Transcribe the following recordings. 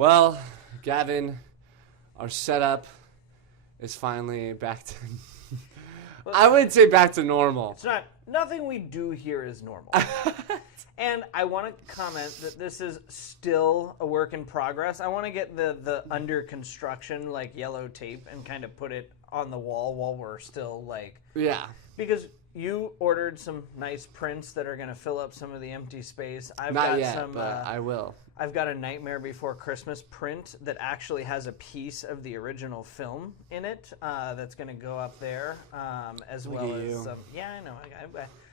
Well, Gavin, our setup is finally back to... I wouldn't say back to normal. It's not. Nothing we do here is normal. And I want to comment that this is still a work in progress. I want to get the under construction, like, yellow tape and kind of put it on the wall while we're still, like... Yeah. Because you ordered some nice prints that are going to fill up some of the empty space. Not yet, but I will. I've got a Nightmare Before Christmas print that actually has a piece of the original film in it that's going to go up there, as well as some... Yeah, I know.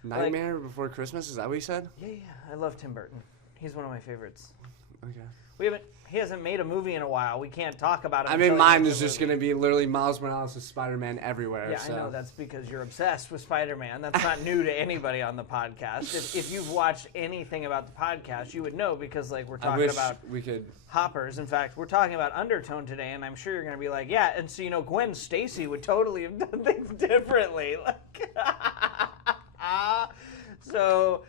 Nightmare Before Christmas? Is that what you said? Yeah. I love Tim Burton. He's one of my favorites. Okay. He hasn't made a movie in a while. We can't talk about it. I mean, mine is just going to be literally Miles Morales' Spider-Man everywhere. Yeah, so. I know. That's because you're obsessed with Spider-Man. That's not new to anybody on the podcast. If you've watched anything about the podcast, you would know because, like, we're talking about we could hoppers. In fact, we're talking about Undertone today, and I'm sure you're going to be like, yeah, and so, Gwen Stacy would totally have done things differently. Like, so,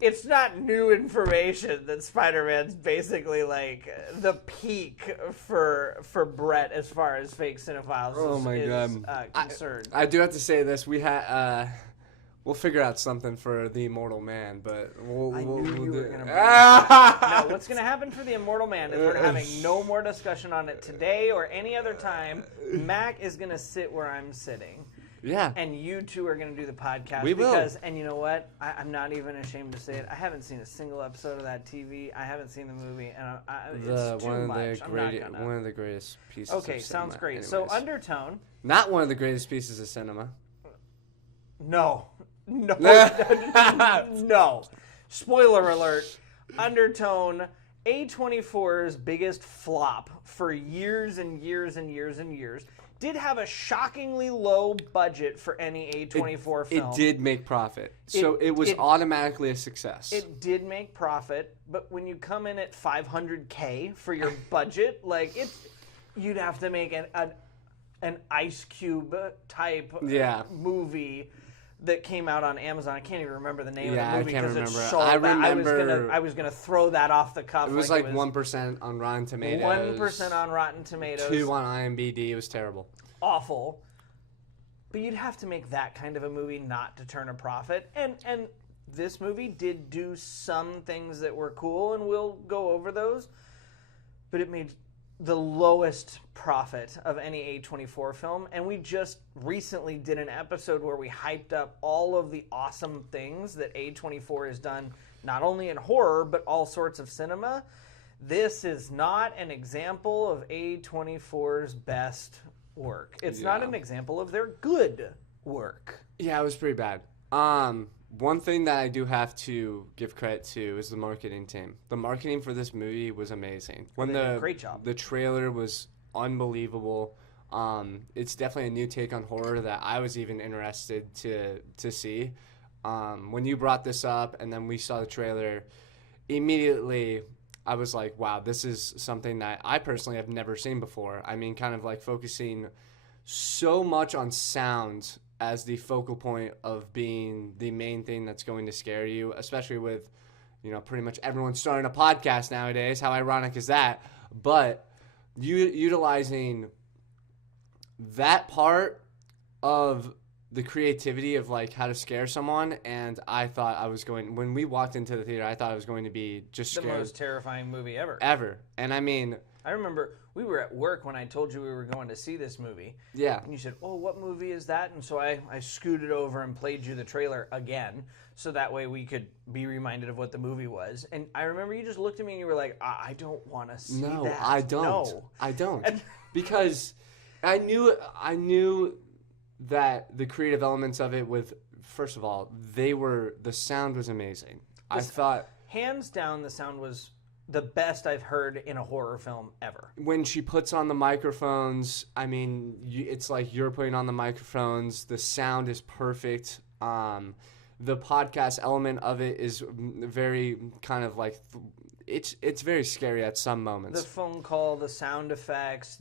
it's not new information that Spider-Man's basically like the peak for Brett as far as fake Cine-Files is concerned. I do have to say this: we'll figure out something for the Immortal Man, but we'll you were gonna no, what's gonna happen for the Immortal Man is we're having no more discussion on it today or any other time. Mac is gonna sit where I'm sitting. Yeah. And you two are going to do the podcast. We will. And you know what? I'm not even ashamed to say it. I haven't seen a single episode of that TV. I haven't seen the movie. And it's too much. One of the greatest pieces of cinema. Okay, sounds great. Anyways. So Undertone. Not one of the greatest pieces of cinema. No. Spoiler alert. Undertone, A24's biggest flop for years and years and years and years. Did have a shockingly low budget for any A24 film. It did make profit. So it was automatically a success. It did make profit, but when you come in at $500K for your budget, like you'd have to make an Ice Cube type movie that came out on Amazon. I can't even remember the name of the movie because it's so bad. I was gonna throw that off the cuff. It was like 1% on Rotten Tomatoes. 1% on Rotten Tomatoes. 2 on IMDb. It was terrible. Awful. But you'd have to make that kind of a movie not to turn a profit. And this movie did do some things that were cool, and we'll go over those. But it made the lowest profit of any A24 film, and we just recently did an episode where we hyped up all of the awesome things that A24 has done, not only in horror, but all sorts of cinema. This is not an example of A24's best work. It's not an example of their good work. Yeah, it was pretty bad. One thing that I do have to give credit to is the marketing team. The marketing for this movie was amazing. They did a great job. The trailer was unbelievable. It's definitely a new take on horror that I was even interested to see. When you brought this up and then we saw the trailer, immediately I was like, wow, this is something that I personally have never seen before. I mean, kind of like focusing so much on sound as the focal point of being the main thing that's going to scare you, especially with, pretty much everyone starting a podcast nowadays. How ironic is that? But utilizing that part of the creativity of like how to scare someone, and I thought when we walked into the theater, I thought I was going to be just scared. The most terrifying movie ever. And I mean, I remember we were at work when I told you we were going to see this movie. Yeah. And you said, oh, what movie is that? And so I scooted over and played you the trailer again, so that way we could be reminded of what the movie was. And I remember you just looked at me and you were like, I don't want to see that. No, I don't. No. I don't. Because I knew that the creative elements of it first of all, the sound was amazing. I thought... Hands down, the sound was the best I've heard in a horror film ever. When she puts on the microphones, I mean, it's like you're putting on the microphones. The sound is perfect. The podcast element of it is very kind of like... It's very scary at some moments. The phone call, the sound effects,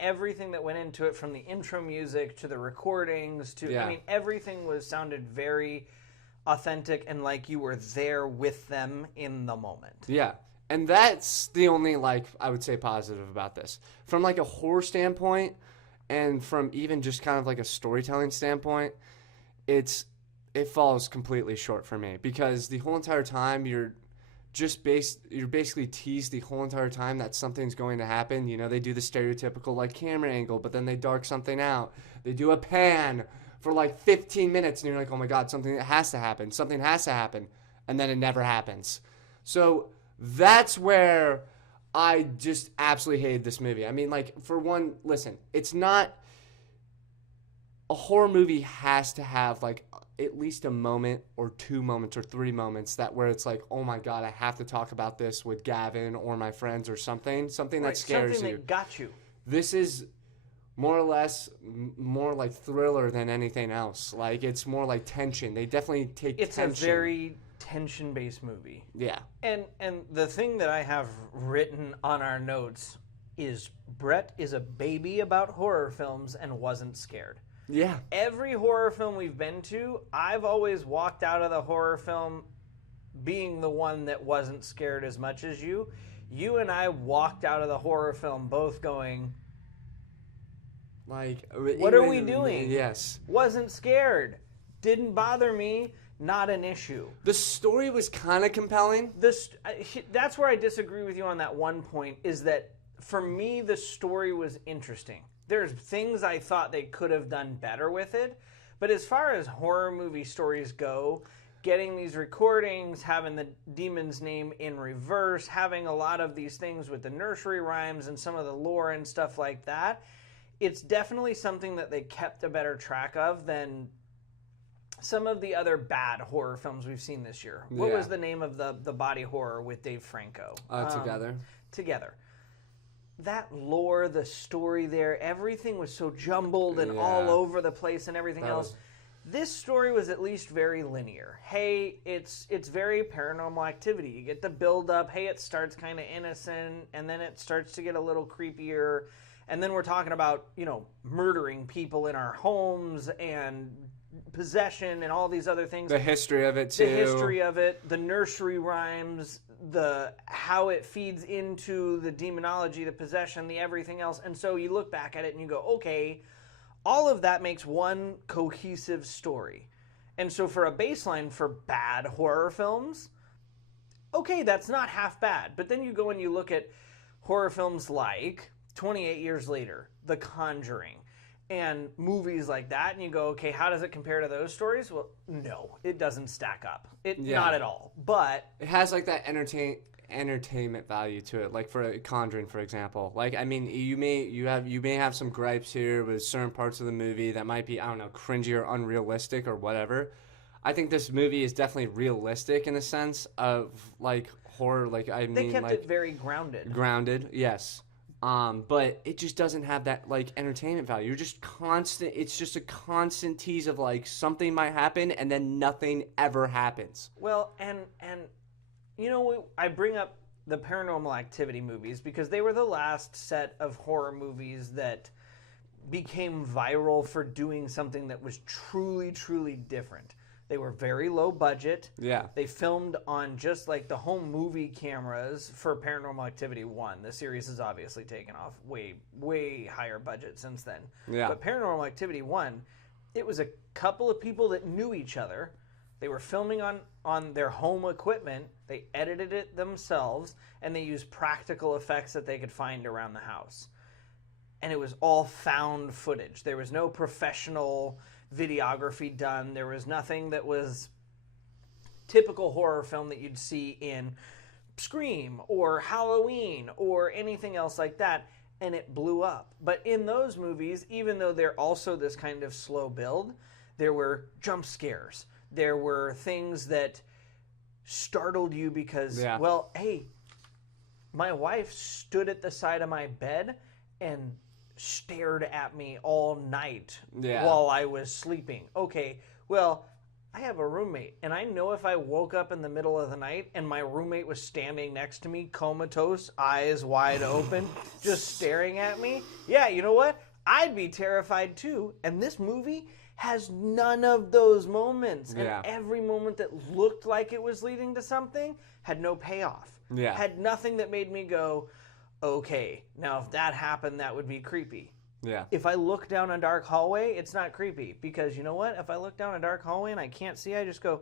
everything that went into it, from the intro music to the recordings to, everything sounded very authentic and like you were there with them in the moment. Yeah. And that's the only, like, I would say positive about this. From, like, a horror standpoint and from even just kind of, like, a storytelling standpoint, it falls completely short for me because the whole entire time you're basically teased the whole entire time that something's going to happen. You know, they do the stereotypical, like, camera angle, but then they dark something out. They do a pan for, like, 15 minutes, and you're like, oh, my God, something has to happen. Something has to happen. And then it never happens. So that's where I just absolutely hated this movie. I mean, like, for one, listen, it's not... A horror movie has to have, like, at least a moment or 2 moments or 3 moments that where it's like, oh my God, I have to talk about this with Gavin or my friends or something that scares something you. that got you. This is more or less more like thriller than anything else. Like, it's more like tension. They definitely take tension. It's a very tension-based movie. Yeah. And the thing that I have written on our notes is Brett is a baby about horror films and wasn't scared. Yeah. Every horror film we've been to, I've always walked out of the horror film being the one that wasn't scared as much as you. You and I walked out of the horror film both going, like, what are we doing? Yes. Wasn't scared. Didn't bother me. Not an issue. The story was kind of compelling. That's where I disagree with you on that one point, is that for me, the story was interesting. There's things I thought they could have done better with it. But as far as horror movie stories go, getting these recordings, having the demon's name in reverse, having a lot of these things with the nursery rhymes and some of the lore and stuff like that, it's definitely something that they kept a better track of than some of the other bad horror films we've seen this year. What was the name of the body horror with Dave Franco? Together. That lore, the story there, everything was so jumbled and all over the place and everything else. This story was at least very linear. Hey, it's very Paranormal Activity. You get the build up. Hey, it starts kind of innocent, and then it starts to get a little creepier. And then we're talking about, murdering people in our homes and possession and all these other things. The history of it, too. The history of it, the nursery rhymes, how it feeds into the demonology, the possession, the everything else. And so you look back at it and you go, okay, all of that makes one cohesive story. And so for a baseline for bad horror films, okay, that's not half bad. But then you go and you look at horror films like 28 Years Later, The Conjuring, and movies like that, and you go, okay, how does it compare to those stories? Well, no, it doesn't stack up. Not at all. But it has, like, that entertainment value to it. Like, for Conjuring, for example. Like, I mean, you may have some gripes here with certain parts of the movie that might be, I don't know, cringy or unrealistic or whatever. I think this movie is definitely realistic in a sense of, like, horror. Like, they kept it very grounded. Grounded, yes. But it just doesn't have that, like, entertainment value. You're just constant. It's just a constant tease of, like, something might happen and then nothing ever happens. Well, and I bring up the Paranormal Activity movies because they were the last set of horror movies that became viral for doing something that was truly, truly different. They were very low budget. Yeah. They filmed on just like the home movie cameras for Paranormal Activity 1. The series has obviously taken off way, way higher budget since then. Yeah. But Paranormal Activity 1, it was a couple of people that knew each other. They were filming on their home equipment. They edited it themselves, and they used practical effects that they could find around the house. And it was all found footage. There was no professional videography done. There was nothing that was typical horror film that you'd see in Scream or Halloween or anything else like that, and it blew up. But in those movies, even though they're also this kind of slow build, there were jump scares. There were things that startled you because, well, hey, my wife stood at the side of my bed and stared at me all night while I was sleeping. Okay, well, I have a roommate, and I know if I woke up in the middle of the night and my roommate was standing next to me, comatose, eyes wide open, just staring at me, you know what? I'd be terrified too. And this movie has none of those moments. And every moment that looked like it was leading to something had no payoff. Yeah. Had nothing that made me go, okay, now if that happened, that would be creepy. Yeah. If I look down a dark hallway, it's not creepy. Because you know what? If I look down a dark hallway and I can't see, I just go,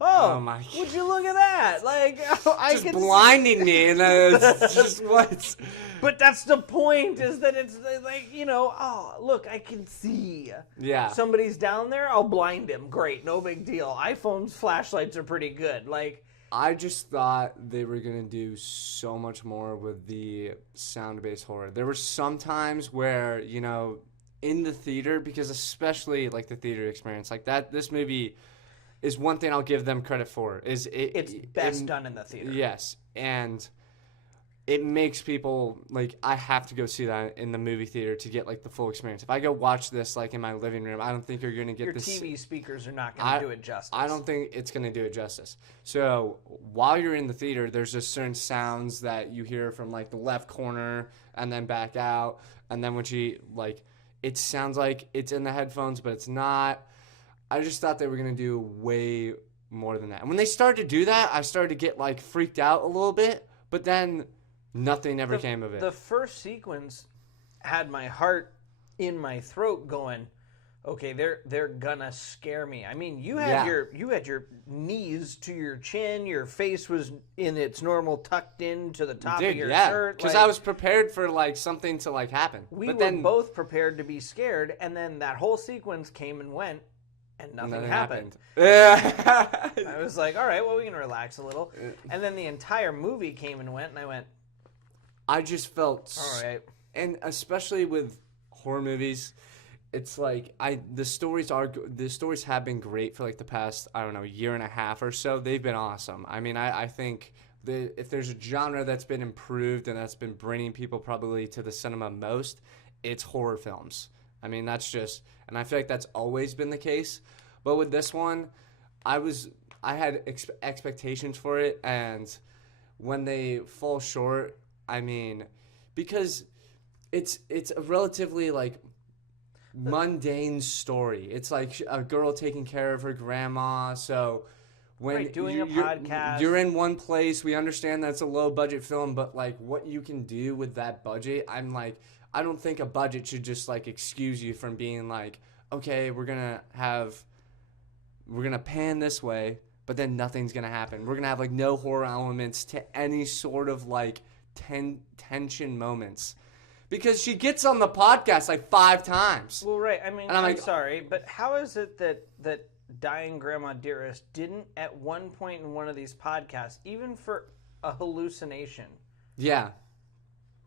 Oh oh, my would you look at that? Like, I just can blinding me, and it's just what? But that's the point, is that it's like, oh, look, I can see. Yeah. Somebody's down there, I'll blind him. Great, no big deal. iPhone's flashlights are pretty good. Like, I just thought they were going to do so much more with the sound-based horror. There were some times where, in the theater, because especially, like, the theater experience, like that, this movie is one thing I'll give them credit for. It's best done in the theater. Yes, and it makes people, like, I have to go see that in the movie theater to get, like, the full experience. If I go watch this, like, in my living room, I don't think you're going to get Your this. Your TV speakers are not going to do it justice. I don't think it's going to do it justice. So while you're in the theater, there's just certain sounds that you hear from, like, the left corner and then back out. And then when it sounds like it's in the headphones, but it's not. I just thought they were going to do way more than that. And when they started to do that, I started to get, like, freaked out a little bit. But then nothing ever came of it. The first sequence had my heart in my throat going, okay, they're gonna scare me. I mean, you had your knees to your chin, your face was in its normal tucked in to the top of your shirt. Because I was prepared for, like, something to, like, happen. We were both prepared to be scared, and then that whole sequence came and went, and nothing happened. Yeah. I was like, all right, well, we can relax a little. And then the entire movie came and went, and I went, I just felt, all right. And especially with horror movies, it's like the stories have been great for, like, the past, I don't know, year and a half or so. They've been awesome. I mean, I think if there's a genre that's been improved and that's been bringing people probably to the cinema most, it's horror films. I mean, that's just, and I feel like that's always been the case. But with this one, I had expectations for it, and when they fall short, I mean, because it's a relatively, like, mundane story. It's like a girl taking care of her grandma. So when doing a podcast, you're in one place. We understand that's a low budget film, but, like, what you can do with that budget, I'm like, I don't think a budget should just, like, excuse you from being like, okay, we're gonna pan this way, but then nothing's gonna happen. We're gonna have, like, no horror elements to any sort of, like, tension moments. Because she gets on the podcast, like, 5 times. Well, right. I mean, I'm sorry, but how is it that Dying Grandma Dearest didn't at one point in one of these podcasts, even for a hallucination,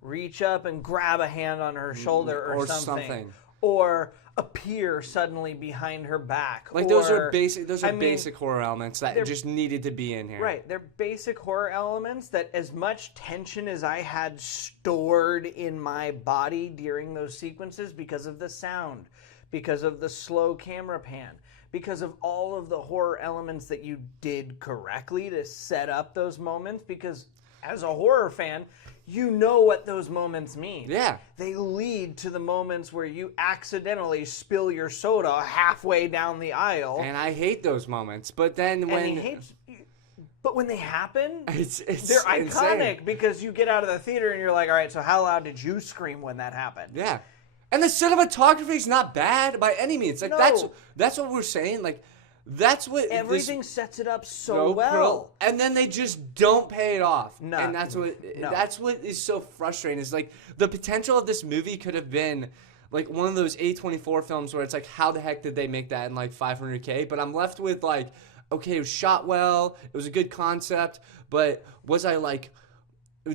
reach up and grab a hand on her shoulder or something. Or appear suddenly behind her back. Like, those are basic horror elements that just needed to be in here. Right. They're basic horror elements that, as much tension as I had stored in my body during those sequences because of the sound, because of the slow camera pan, because of all of the horror elements that you did correctly to set up those moments, because as a horror fan, you know what those moments mean. Yeah. They lead to the moments where you accidentally spill your soda halfway down the aisle. And I hate those moments. But then but when they happen, they're iconic insane. Because you get out of the theater and you're like, all right, so how loud did you scream when that happened? Yeah. And the cinematography is not bad by any means. Like, No. that's what we're saying. Like, that's what everything sets it up so well, and then they just don't pay it off. No, and that's what is so frustrating. Is, like, the potential of this movie could have been, like, one of those A24 films where it's like, how the heck did they make that in, like, $500K? But I'm left with, like, okay, it was shot well, it was a good concept, but did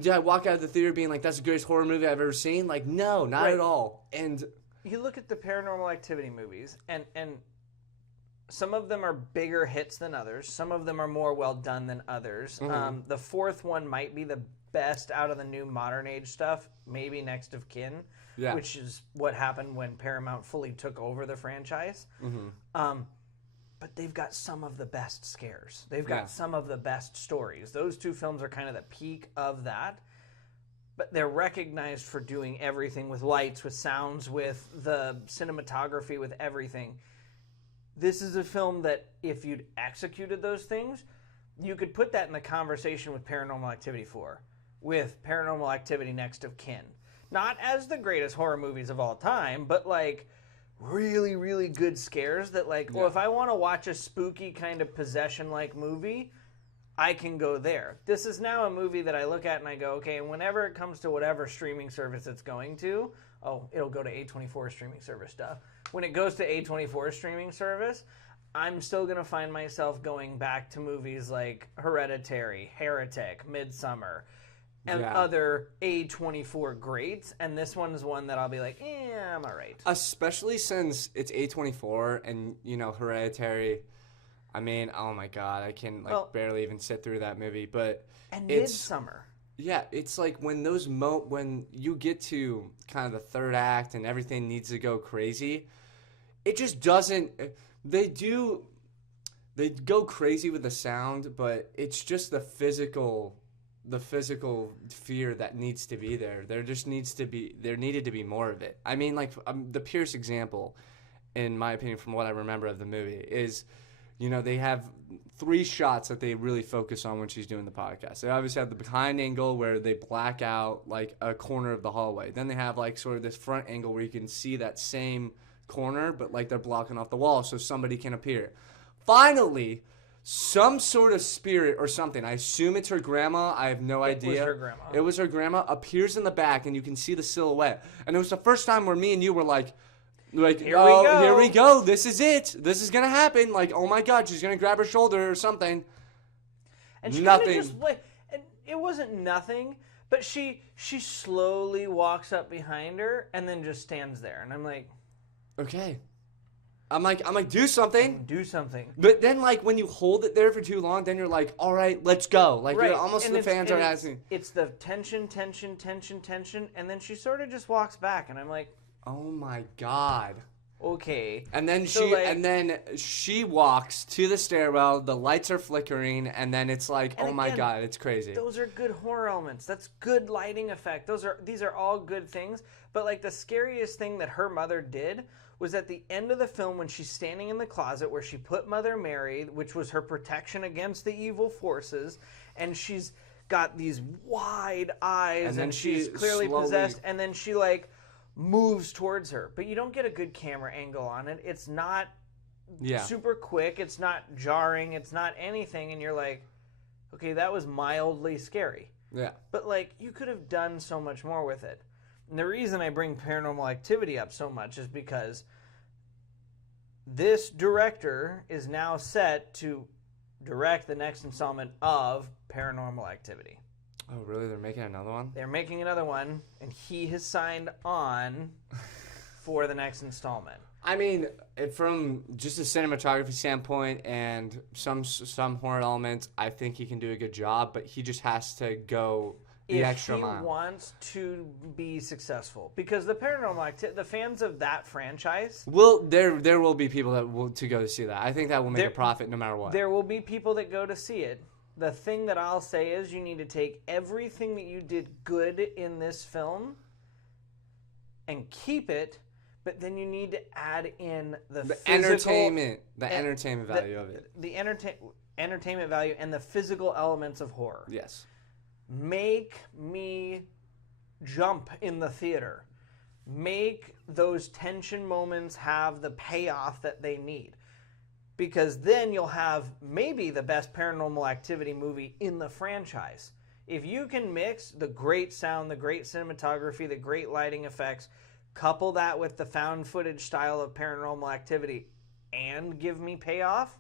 I walk out of the theater being like, that's the greatest horror movie I've ever seen? Like, no, not at all. And you look at the Paranormal Activity movies, and some of them are bigger hits than others. Some of them are more well done than others. Mm-hmm. The fourth one might be the best out of the new modern age stuff, maybe next of kin, which is what happened when Paramount fully took over the franchise. Mm-hmm. But they've got some of the best scares. They've got some of the best stories. Those two films are kind of the peak of that. But they're recognized for doing everything with lights, with sounds, with the cinematography, with everything. This is a film that, if you'd executed those things, you could put that in the conversation with Paranormal Activity 4, with Paranormal Activity Next of Kin. Not as the greatest horror movies of all time, but like really, really good scares that like, well, if I want to watch a spooky kind of possession-like movie, I can go there. This is now a movie that I look at and I go, okay, and whenever it comes to whatever streaming service it's going to, it'll go to A24 streaming service stuff. When it goes to A24 streaming service, I'm still going to find myself going back to movies like Hereditary, Heretic, Midsummer, and other A24 greats, and this one is one that I'll be like, I'm all right. Especially since it's A24 and, Hereditary, I mean, oh my God, I can barely even sit through that movie, but and Midsummer. Yeah, it's like when when you get to kind of the third act and everything needs to go crazy, it just doesn't. They go crazy with the sound, but it's just the physical fear that needs to be there. There needed to be more of it. I mean, like the Pierce example, in my opinion, from what I remember of the movie, is, they have 3 shots that they really focus on when she's doing the podcast. They obviously have the behind angle where they black out like a corner of the hallway. Then they have like sort of this front angle where you can see that same corner, but like they're blocking off the wall so somebody can appear. Finally, some sort of spirit or something, I assume it's her grandma, I have no idea. It was her grandma, appears in the back and you can see the silhouette. And it was the first time where me and you were like, here we go, this is it. This is going to happen. Like, oh my God, she's going to grab her shoulder or something. And she nothing. Just, and it wasn't nothing, but she slowly walks up behind her and then just stands there. And I'm like, okay. I'm like, do something. Do something. But then, like, when you hold it there for too long, then you're like, all right, let's go. Like, right. You're almost the fans are asking. It's the tension, and then she sort of just walks back, and I'm like, oh my God. Okay. And then she walks to the stairwell, the lights are flickering, and then it's like, oh my God, it's crazy. Those are good horror elements. That's good lighting effect. These are all good things. But like the scariest thing that her mother did was at the end of the film when she's standing in the closet where she put Mother Mary, which was her protection against the evil forces, and she's got these wide eyes and she's clearly possessed, and then she like moves towards her. But you don't get a good camera angle on it. It's not super quick. It's not jarring. It's not anything. And you're like, okay, that was mildly scary. Yeah. But like you could have done so much more with it. And the reason I bring Paranormal Activity up so much is because this director is now set to direct the next installment of Paranormal Activity. Oh, really? They're making another one? They're making another one, and he has signed on for the next installment. I mean, from just a cinematography standpoint and some horror elements, I think he can do a good job, but he just has to go the extra mile. If he wants to be successful, because the Paranormal Activity, the fans of that franchise, there will be people that will to go to see that. I think that will make a profit no matter what. There will be people that go to see it. The thing that I'll say is you need to take everything that you did good in this film and keep it, but then you need to add in the entertainment value of it. The entertainment value and the physical elements of horror. Yes. Make me jump in the theater. Make those tension moments have the payoff that they need. Because then you'll have maybe the best Paranormal Activity movie in the franchise. If you can mix the great sound, the great cinematography, the great lighting effects, couple that with the found footage style of Paranormal Activity, and give me payoff,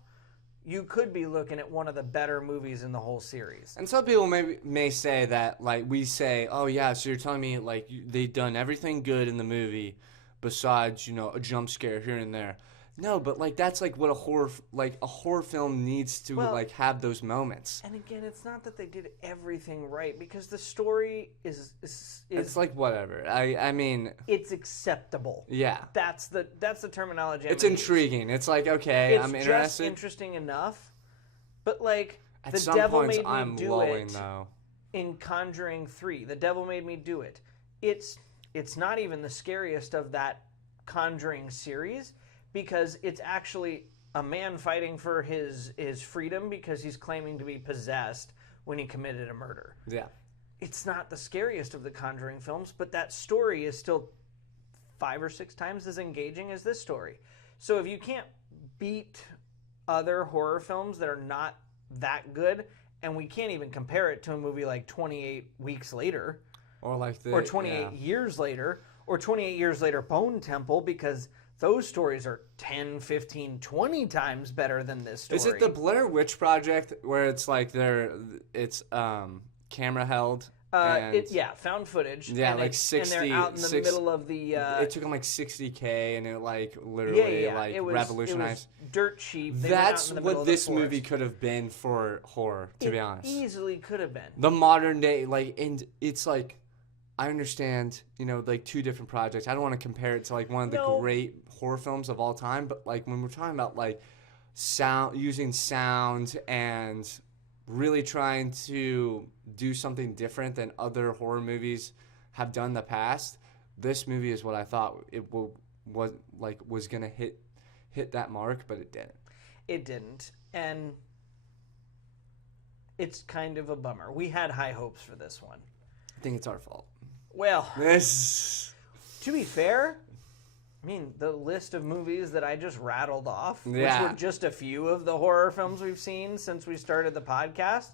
you could be looking at one of the better movies in the whole series. And some people may say that, like, we say, oh yeah, so you're telling me like they've done everything good in the movie besides, a jump scare here and there. No, but like that's like what a horror film needs to have those moments. And again, it's not that they did everything right, because the story is it's like whatever. I mean, it's acceptable. Yeah. That's the terminology. It's intriguing. It's like, okay, I'm interested. It's just interesting enough. But like at the some devil points, made me I'm do lulling, it though. In Conjuring 3. The devil made me do it. It's not even the scariest of that Conjuring series, because it's actually a man fighting for his freedom because he's claiming to be possessed when he committed a murder. Yeah. It's not the scariest of the Conjuring films, but that story is still 5 or 6 times as engaging as this story. So if you can't beat other horror films that are not that good, and we can't even compare it to a movie like 28 Weeks Later, or 28 Years Later, or 28 Years Later Bone Temple, because those stories are 10, 15, 20 times better than this story. Is it the Blair Witch Project where it's like it's camera held? Found footage. Yeah, and like 60. And they're out in the middle of the. It took them like $60K, and it like literally it was, revolutionized. It was dirt cheap. That's what this movie could have been for horror. To be honest, easily could have been. The modern day, and it's like, I understand, like 2 different projects. I don't want to compare it to like one of the great horror films of all time, but like when we're talking about like using sound and really trying to do something different than other horror movies have done in the past, this movie is what I thought it was gonna hit that mark, but it didn't. It didn't, and it's kind of a bummer. We had high hopes for this one. I think it's our fault. Well, to be fair, I mean, the list of movies that I just rattled off, which were just a few of the horror films we've seen since we started the podcast,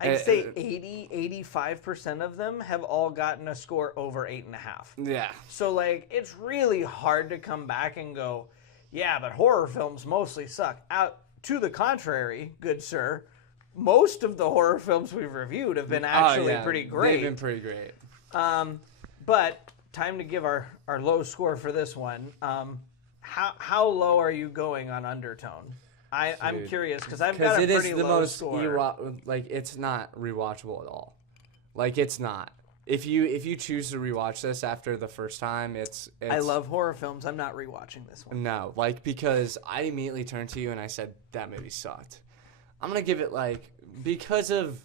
I'd say 80-85% of them have all gotten a score over 8.5. Yeah. So, like, it's really hard to come back and go, yeah, but horror films mostly suck. To the contrary, good sir, most of the horror films we've reviewed have been actually pretty great. They've been pretty great. But time to give our low score for this one. How low are you going on Undertone? I'm curious because I've got a pretty low score. It's not rewatchable at all. Like, it's not. If you choose to rewatch this after the first time, it's I love horror films. I'm not rewatching this one. No, because I immediately turned to you and I said that movie sucked. I'm gonna give it because of.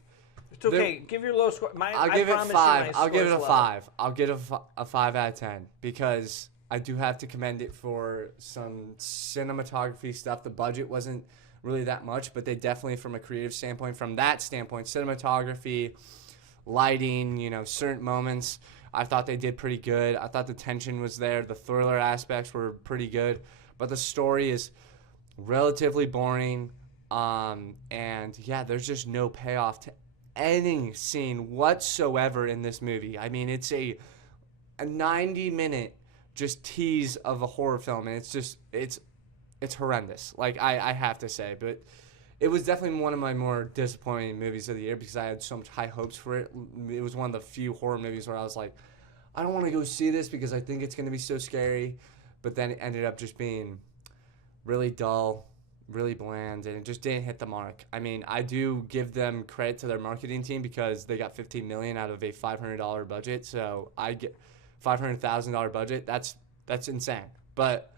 It's okay. Give your low score. I'll give it 5. I'll give it a 5. I'll give it a 5 out of 10 because I do have to commend it for some cinematography stuff. The budget wasn't really that much, but they definitely, from a creative standpoint, cinematography, lighting, certain moments, I thought they did pretty good. I thought the tension was there. The thriller aspects were pretty good, but the story is relatively boring. And yeah, there's just no payoff to any scene whatsoever in this movie. I mean, it's a 90-minute just tease of a horror film, and it's horrendous. I have to say, but it was definitely one of my more disappointing movies of the year because I had so much high hopes for it. It was one of the few horror movies where I was like, I don't want to go see this because I think it's going to be so scary, but then it ended up just being really dull, really bland, and it just didn't hit the mark. I mean, I do give them credit to their marketing team because they got $15 million out of a $500 budget, so I get $500,000 budget. That's insane. But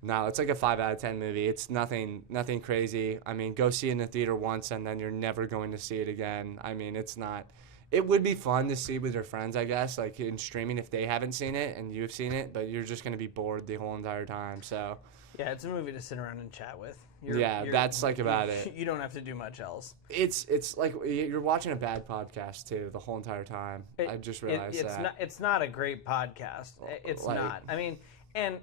no, it's like a 5 out of 10 movie. It's nothing crazy. I mean, go see it in the theater once and then you're never going to see it again. I mean, it's not. It would be fun to see with your friends, I guess, like in streaming if they haven't seen it and you've seen it, but you're just going to be bored the whole entire time. So yeah, it's a movie to sit around and chat with. That's about it. You don't have to do much else. It's like you're watching a bad podcast too the whole entire time. I just realized that. It's not a great podcast. It's not. I mean, and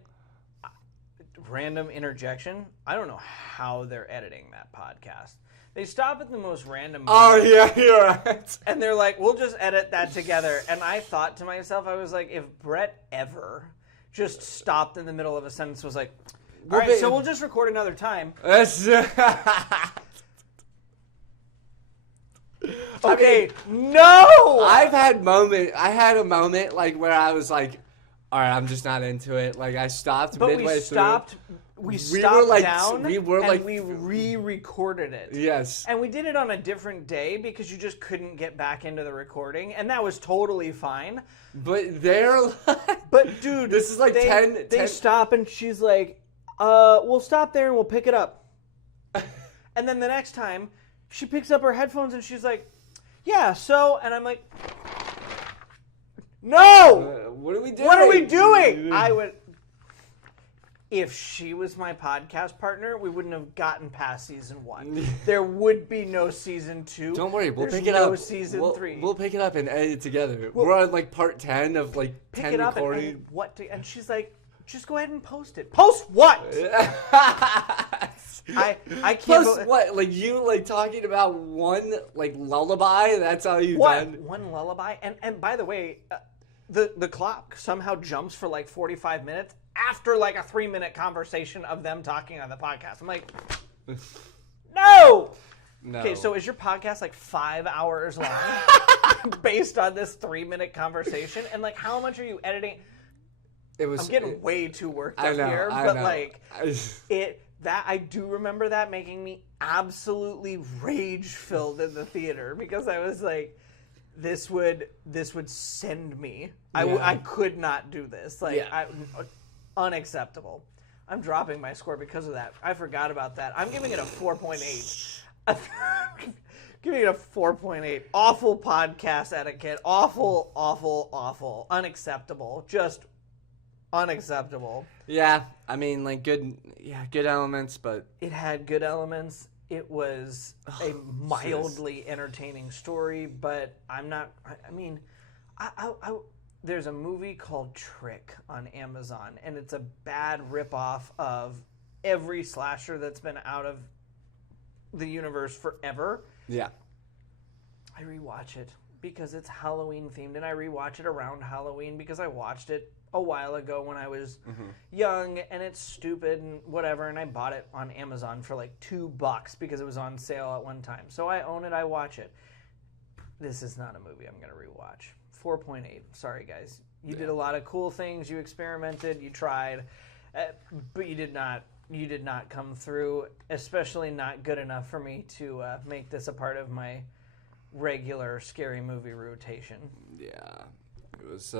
random interjection. I don't know how they're editing that podcast. They stop at the most random moment. Oh, yeah, you're right. And they're like, we'll just edit that together. And I thought to myself, I was like, if Brett ever just stopped in the middle of a sentence and was like, all right, so we'll just record another time. Okay, no! I had a moment like where I was like, all right, I'm just not into it. Like, I stopped midway through. We stopped down, we re-recorded it. Yes. And we did it on a different day because you just couldn't get back into the recording, and that was totally fine. But they're like... But, dude... This is like 10... They stop, and she's like, we'll stop there, and we'll pick it up. And then the next time, she picks up her headphones, and she's like, yeah, so... And I'm like... No! What are we doing? What are we doing? if she was my podcast partner, we wouldn't have gotten past season 1. There would be no season 2. Don't worry, we'll There's pick it up. No season 3. We'll pick it up and edit it together. We're on like part 10 of like pick 10 it up recording. and she's like, just go ahead and post it. Post what? I can't. Plus, what? Like you like talking about one like lullaby? That's how you done? One lullaby? And by the way, the clock somehow jumps for like 45 minutes after like a 3-minute conversation of them talking on the podcast. I'm like, no. Okay, so is your podcast like 5 hours long based on this 3-minute conversation? And like, how much are you editing? I'm getting way too worked up here, but like I do remember that making me absolutely rage-filled in the theater because I was like, this would send me. Yeah. I could not do this. Like, unacceptable. I'm dropping my score because of that. I forgot about that. I'm giving it a 4.8. Giving it a 4.8. Awful podcast etiquette. Awful, awful, awful. Unacceptable. Just unacceptable. Yeah, I mean, like good elements, but it had good elements. It was a mildly entertaining story, but I'm not. I mean, there's a movie called Trick on Amazon, and it's a bad ripoff of every slasher that's been out of the universe forever. Yeah. I rewatch it because it's Halloween themed, and I rewatch it around Halloween because I watched it a while ago when I was young, and it's stupid and whatever, and I bought it on Amazon for like $2 because it was on sale at one time. So I own it, I watch it. This is not a movie I'm going to rewatch. 4.8. Sorry, guys. You did a lot of cool things. You experimented. You tried, but you did not come through. Especially not good enough for me to make this a part of my regular scary movie rotation. Yeah, it was.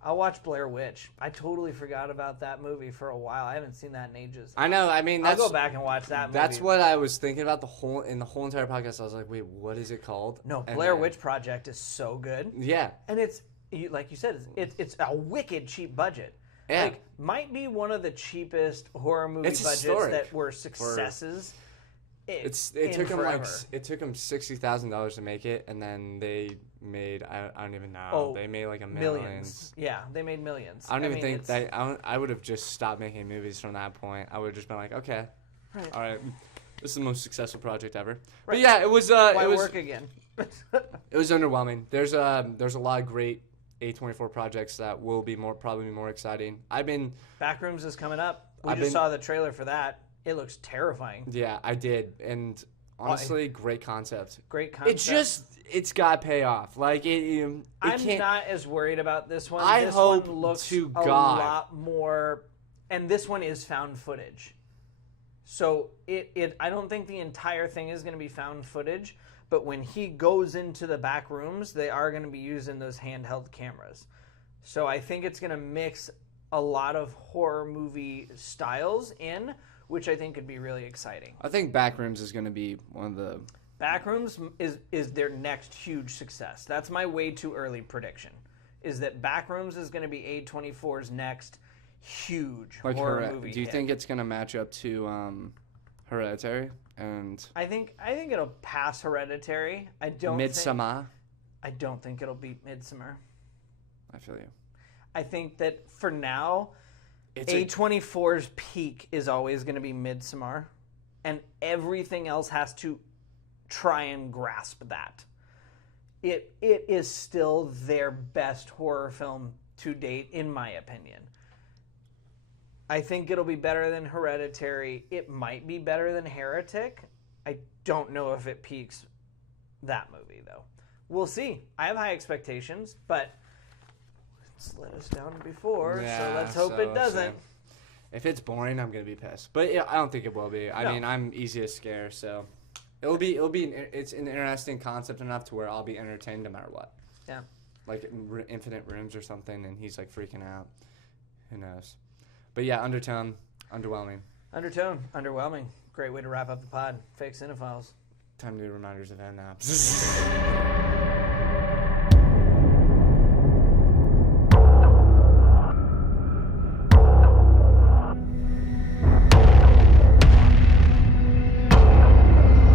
I'll watch Blair Witch. I totally forgot about that movie for a while. I haven't seen that in ages. I know. I mean, I'll go back and watch that movie. That's what I was thinking about the whole entire podcast. I was like, wait, what is it called? No, Blair Witch Project is so good. Yeah, and it's like you said, it's a wicked cheap budget. Yeah, like might be one of the cheapest horror movie budgets that were successes. It took them $60,000 to make it, and then they made I don't even know. They made like millions. Yeah, they made millions. I don't even think that I would have just stopped making movies from that point. I would have just been like, okay, all right, this is the most successful project ever. Right. But yeah, it was. Why it was, work again? It was underwhelming. There's a lot of great A24 projects that will be probably more exciting. Backrooms is coming up. We just saw the trailer for that. It looks terrifying. Yeah, I did, and honestly, great concept. Great concept. It's got payoff. Like I'm not as worried about this one. I this hope one looks to a God. lot more, and this one is found footage. So I don't think the entire thing is going to be found footage, but when he goes into the back rooms, they are going to be using those handheld cameras. So I think it's going to mix a lot of horror movie styles in, which I think could be really exciting. I think Backrooms is going to be one of the... Backrooms is their next huge success. That's my way too early prediction, is that Backrooms is going to be A24's next huge horror movie Do you hit. think it's going to match up to Hereditary? And I think it'll pass Hereditary. I don't think it'll beat Midsommar. I feel you. I think that for now... A24's peak is always going to be Midsommar, and everything else has to try and grasp that. It is still their best horror film to date, in my opinion. I think it'll be better than Hereditary. It might be better than Heretic. I don't know if it peaks that movie, though. We'll see. I have high expectations, but... it's let us down before, so let's hope it doesn't. If it's boring, I'm gonna be pissed. But I don't think it will be. I mean, I'm easy to scare, so it's an interesting concept enough to where I'll be entertained no matter what. Yeah. Like Infinite Rooms or something, and he's like freaking out. Who knows? But yeah, Undertone, underwhelming. Undertone, underwhelming. Great way to wrap up the pod. Fake Cine-Files. Time to do reminders of end apps.